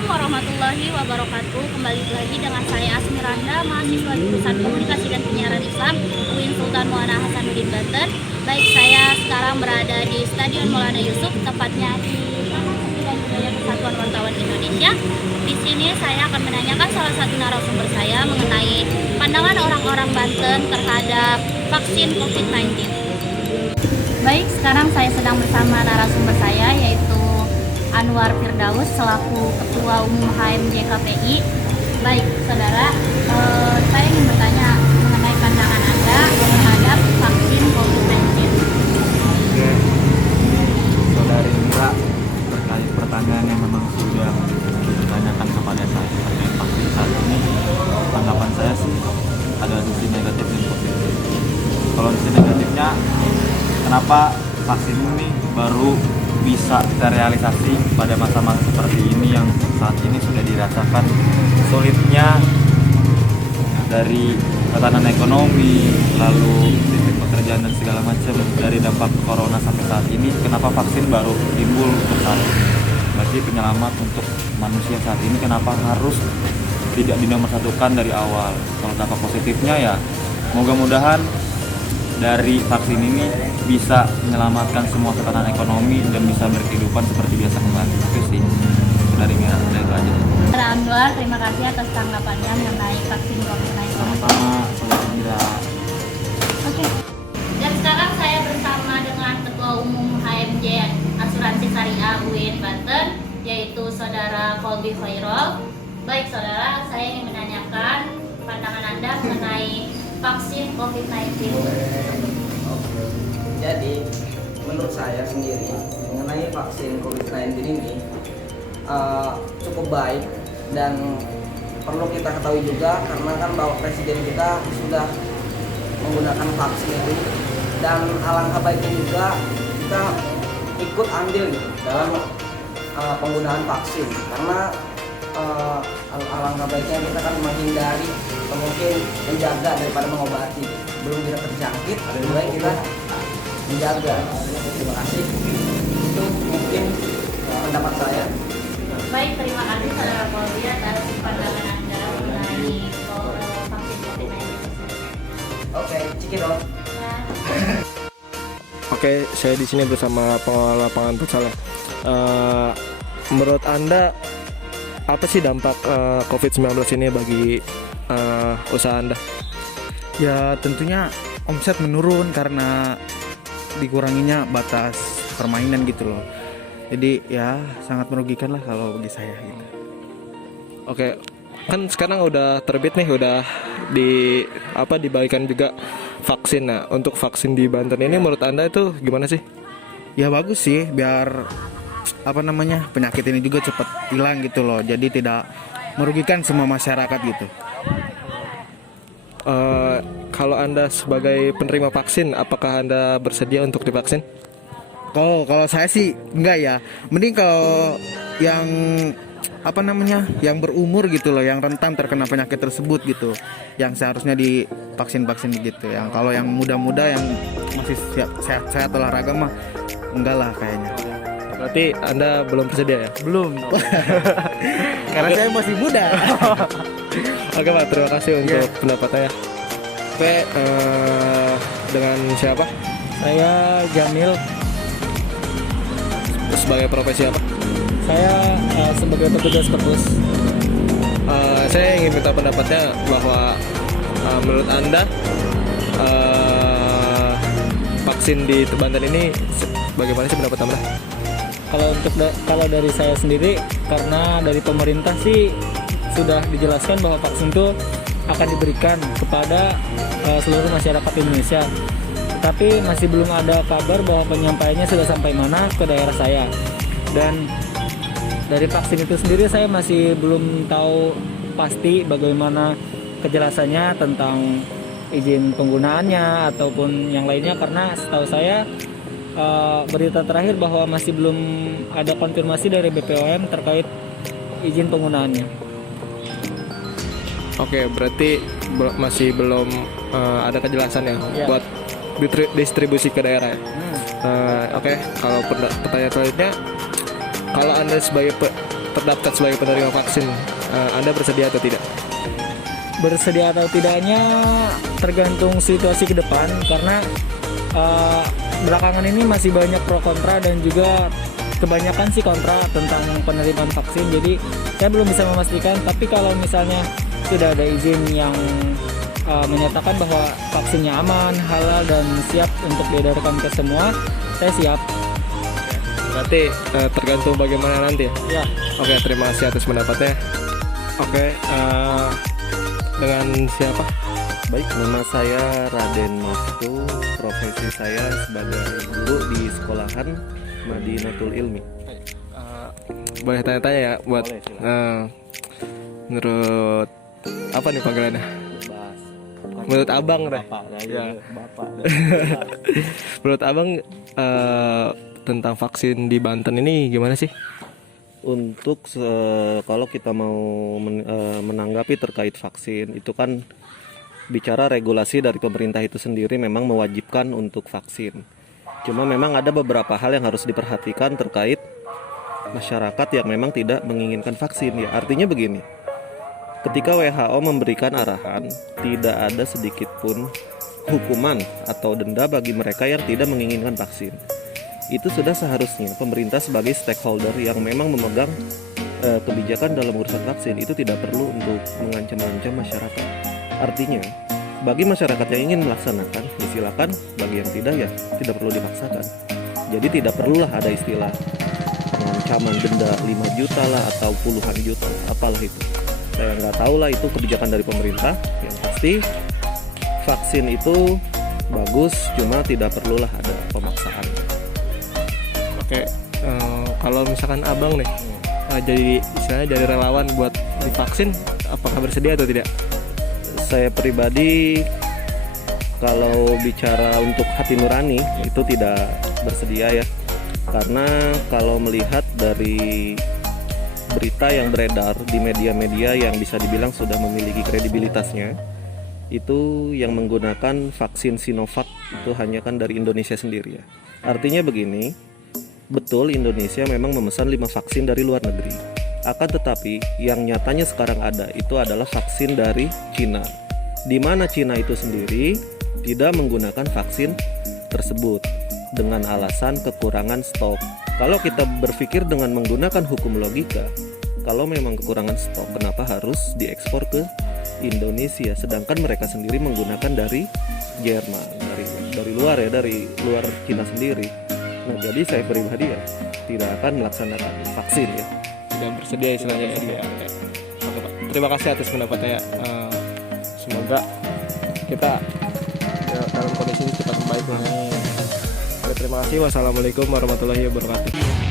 Assalamualaikum warahmatullahi wabarakatuh. Kembali lagi dengan saya Asmiranda, mahasiswa jurusan Komunikasi dan Penyiaran Islam UIN Sultan Muhammad Hasanuddin Banten. Baik, saya sekarang berada di Stadion Maulana Yusuf, tepatnya di Taman Seni dan Budaya Persatuan Wartawan Indonesia. Di sini saya akan menanyakan salah satu narasumber saya mengenai pandangan orang-orang Banten terhadap vaksin COVID-19. Baik, sekarang saya sedang bersama narasumber saya, yaitu Anwar Firdaus selaku Ketua Umum HMJKPI. Baik, saudara, saya ingin bertanya mengenai pandangan Anda terhadap vaksin COVID-19. Oke, saudari Mira, terkait pertanyaan yang memang sudah ditanyakan kepada saya terkait vaksin saat ini, tanggapan saya sih ada sisi negatif dan positif. Kalau sisi negatifnya, kenapa vaksin ini baru bisa terrealisasi pada masa-masa seperti ini yang saat ini sudah dirasakan sulitnya dari tatanan ekonomi, lalu sistem pekerjaan dan segala macam dari dampak corona sampai saat ini. Kenapa vaksin baru timbul untuk saat ini? Berarti penyelamat untuk manusia saat ini. Kenapa harus tidak dinomorsatukan dari awal? Kalau dampak positifnya ya, moga-mogahan dari vaksin ini bisa menyelamatkan semua tatanan ekonomi dan bisa berkehidupan seperti biasa kembali. Itu sih dari Mira, itu aja. Saudara Anwar, terima kasih atas tanggapannya mengenai vaksin COVID-19. Sama-sama, saudara Mira. Oke. Dan sekarang saya bersama dengan Ketua Umum HMJ Asuransi Syariah UIN Banten, yaitu Saudara Kolbi Khairul. Baik saudara, saya ingin menanyakan pandangan Anda mengenai vaksin COVID-19. Jadi, menurut saya sendiri mengenai vaksin COVID-19 ini cukup baik dan perlu kita ketahui juga karena kan bahwa presiden kita sudah menggunakan vaksin itu, dan alangkah baiknya juga kita ikut andil gitu dalam penggunaan vaksin, karena alangkah baiknya kita kan menghindari atau mungkin menjaga daripada mengobati. Belum kita terjangkit, lebih baik kita menjaga. Terima kasih. Itu mungkin pendapat saya. Baik, terima kasih saudara Kolbi atas pandangan Anda mengenai vaksin COVID-19. Oke, cikidot. Oke, saya di sini bersama pengelola lapangan futsal. Menurut Anda apa sih dampak COVID-19 ini bagi usaha Anda? Ya tentunya omset menurun karena dikuranginya batas permainan gitu loh. Jadi ya sangat merugikan lah kalau bagi saya gitu. Oke, kan sekarang udah terbit nih, udah dibagikan juga vaksin. Nah, untuk vaksin di Banten ini menurut Anda itu gimana sih? Ya bagus sih, biar penyakit ini juga cepat hilang gitu loh. Jadi tidak merugikan semua masyarakat gitu. Kalau Anda sebagai penerima vaksin, apakah Anda bersedia untuk divaksin? Kalau saya sih enggak ya. Mending kalau yang yang berumur gitu loh, yang rentan terkena penyakit tersebut gitu, yang seharusnya divaksin gitu. Yang kalau yang muda-muda yang masih sehat olahraga mah enggak lah kayaknya. Berarti Anda belum bersedia ya? Belum. Karena saya masih muda. Oke Pak, terima kasih untuk pendapatnya. Oke, dengan siapa? Saya Jamil. Sebagai profesi apa? Saya sebagai petugas perpus. Saya ingin minta pendapatnya bahwa menurut Anda vaksin di Banten ini bagaimana sih pendapat Anda? Kalau dari saya sendiri, karena dari pemerintah sih sudah dijelaskan bahwa vaksin itu akan diberikan kepada seluruh masyarakat Indonesia. Tapi masih belum ada kabar bahwa penyampaiannya sudah sampai mana ke daerah saya. Dan dari vaksin itu sendiri saya masih belum tahu pasti bagaimana kejelasannya tentang izin penggunaannya ataupun yang lainnya, karena setahu saya berita terakhir bahwa masih belum ada konfirmasi dari BPOM terkait izin penggunaannya. Oke, berarti masih belum ada kejelasan ya buat distribusi ke daerah ya. Oke, kalau pertanyaan selanjutnya, kalau Anda sebagai terdaftar sebagai penerima vaksin, Anda bersedia atau tidak? Bersedia atau tidaknya tergantung situasi ke depan, karena belakangan ini masih banyak pro kontra dan juga kebanyakan sih kontra tentang penerimaan vaksin. Jadi saya belum bisa memastikan, tapi kalau misalnya sudah ada izin yang menyatakan bahwa vaksinnya aman, halal dan siap untuk diedarkan ke semua, saya siap. Berarti tergantung bagaimana nanti ya? Ya. Oke, terima kasih atas pendapatnya. Oke, dengan siapa? Baik, nama saya Raden Maftu, profesi saya sebagai guru di sekolahan Madinatul Ilmi. Boleh tanya-tanya ya buat Boleh, silakan. menurut apa nih panggilannya? Bebas. Menurut abang deh. Bapak, Ya. Bapak. Menurut abang tentang vaksin di Banten ini gimana sih? Untuk kalau kita mau menanggapi terkait vaksin, itu kan bicara regulasi dari pemerintah itu sendiri memang mewajibkan untuk vaksin. Cuma memang ada beberapa hal yang harus diperhatikan terkait masyarakat yang memang tidak menginginkan vaksin ya. Artinya begini, ketika WHO memberikan arahan, tidak ada sedikit pun hukuman atau denda bagi mereka yang tidak menginginkan vaksin. Itu sudah seharusnya pemerintah sebagai stakeholder yang memang memegang kebijakan dalam urusan vaksin itu tidak perlu untuk mengancam-ancam masyarakat. Artinya, bagi masyarakat yang ingin melaksanakan, ya silakan. Bagi yang tidak, ya tidak perlu dipaksakan. Jadi tidak perlulah ada istilah ancaman denda 5 juta lah atau puluhan juta, apalah itu. Saya nggak tahu lah itu kebijakan dari pemerintah. Yang pasti vaksin itu bagus, cuma tidak perlulah ada pemaksaan. Oke, kalau misalkan abang nih jadi misalnya dari relawan buat divaksin, apakah bersedia atau tidak? Saya pribadi kalau bicara untuk hati nurani itu tidak bersedia ya, karena kalau melihat dari berita yang beredar di media-media yang bisa dibilang sudah memiliki kredibilitasnya, itu yang menggunakan vaksin Sinovac itu hanya kan dari Indonesia sendiri ya. Artinya begini, betul Indonesia memang memesan 5 vaksin dari luar negeri. Akan tetapi yang nyatanya sekarang ada itu adalah vaksin dari Cina, di mana Cina itu sendiri tidak menggunakan vaksin tersebut dengan alasan kekurangan stok. Kalau kita berpikir dengan menggunakan hukum logika, kalau memang kekurangan stok, kenapa harus diekspor ke Indonesia, sedangkan mereka sendiri menggunakan dari Jerman, dari luar ya, dari luar Cina sendiri. Nah, jadi saya pribadi ya tidak akan melaksanakan vaksin ya. Tidak bersedia istilahnya. Ya. Oke, Pak. Terima kasih atas pendapatnya. Semoga kita dalam kondisi ini cepat membaik. Terima kasih. Wassalamualaikum warahmatullahi wabarakatuh.